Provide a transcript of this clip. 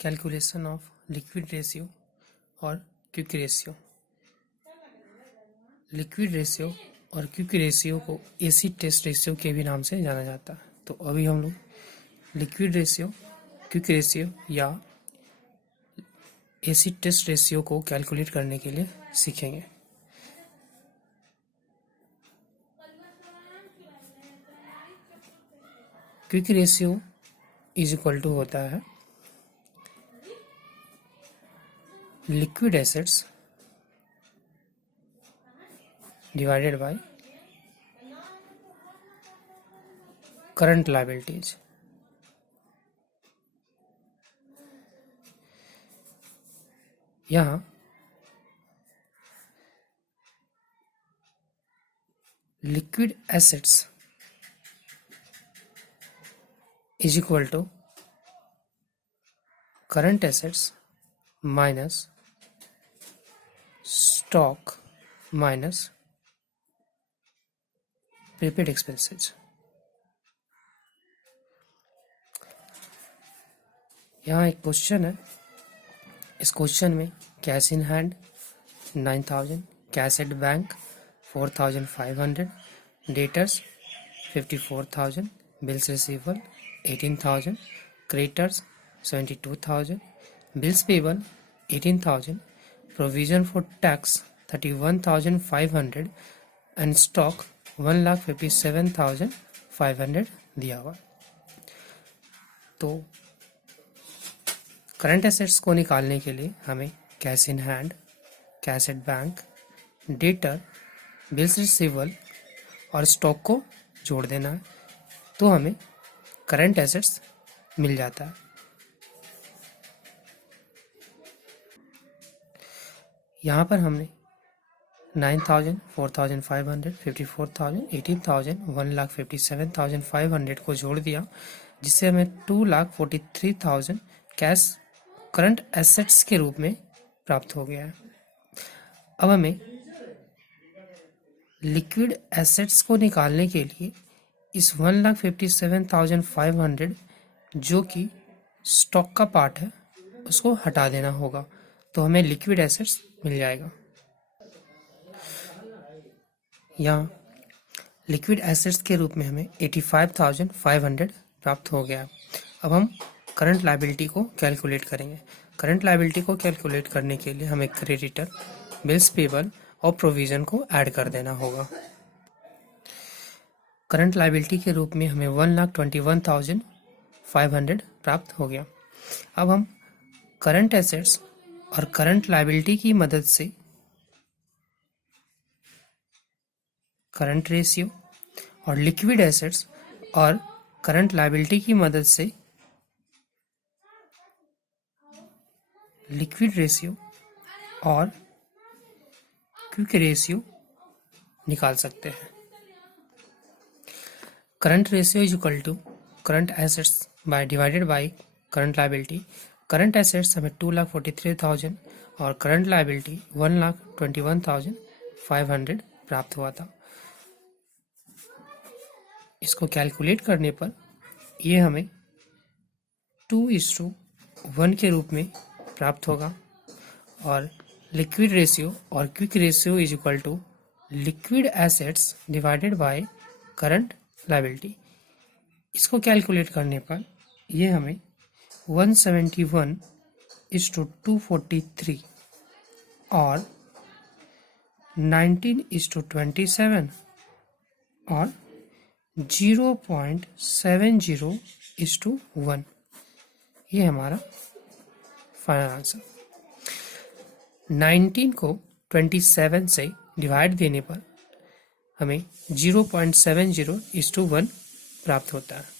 Calculation of liquid ratio और quick ratio. Liquid ratio और quick ratio को acid test ratio के भी नाम से जाना जाता है। तो अभी हम लोग लिक्विड रेशियो, क्विक रेशियो या एसिड टेस्ट रेशियो को कैलकुलेट करने के लिए सीखेंगे। Quick ratio is equal to होता है liquid assets divided by current liabilities. यहाँ liquid assets is equal to current assets minus stock minus prepaid expenses. यहाँ एक क्वेश्चन है। इस क्वेश्चन में cash in hand 9000, cash at bank 4500, debtors 54000, bills receivable 18000, creditors 72000, bills payable 18000, provision for tax 31500 and stock 1,57,500 दिया हुआ। तो current assets को निकालने के लिए हमें cash in hand, cash at bank, debtor, bills receivable और स्टॉक को जोड़ देना है, तो हमें करंट एसेट्स मिल जाता है। यहाँ पर हमने 9000, 4500, 54000, 18000, 1,57,500 को जोड़ दिया, जिससे हमें 2,43,000 कैश करंट एसेट्स के रूप में प्राप्त हो गया है। अब हमें लिक्विड एसेट्स को निकालने के लिए इस 1,57,500 जो कि स्टॉक का पार्ट है उसको हटा देना होगा, तो हमें लिक्विड एसेट्स मिल जाएगा। यहाँ लिक्विड एसेट्स के रूप में हमें 85,500 प्राप्त हो गया। अब हम करंट लायबिलिटी को कैलकुलेट करेंगे। करंट लायबिलिटी को कैलकुलेट करने के लिए हमें क्रेडिटर, बिल्स पेबल और प्रोविजन को ऐड कर देना होगा। करंट लायबिलिटी के रूप में हमें 1,21,500 प्राप्त हो गया। अब हम करंट एसेट्स और करंट लायबिलिटी की मदद से करंट रेशियो और लिक्विड एसेट्स और करंट लायबिलिटी की मदद से लिक्विड रेशियो और क्विक रेशियो निकाल सकते हैं। Current ratio is equal to current assets by divided by current liability. Current assets हमें 2,43,000 और करंट लायबिलिटी 1,21,500 प्राप्त हुआ था। इसको कैलकुलेट करने पर ये हमें 2:1 के रूप में प्राप्त होगा और लिक्विड रेशियो और quick ratio is equal to liquid assets divided by current liability. इसको कैलकुलेट करने पर ये हमें 171:243 और 19:27 और 0.70:1 ये हमारा फाइनल आंसर। 19 को 27 से डिवाइड देने पर हमें 0.70:1 प्राप्त होता है।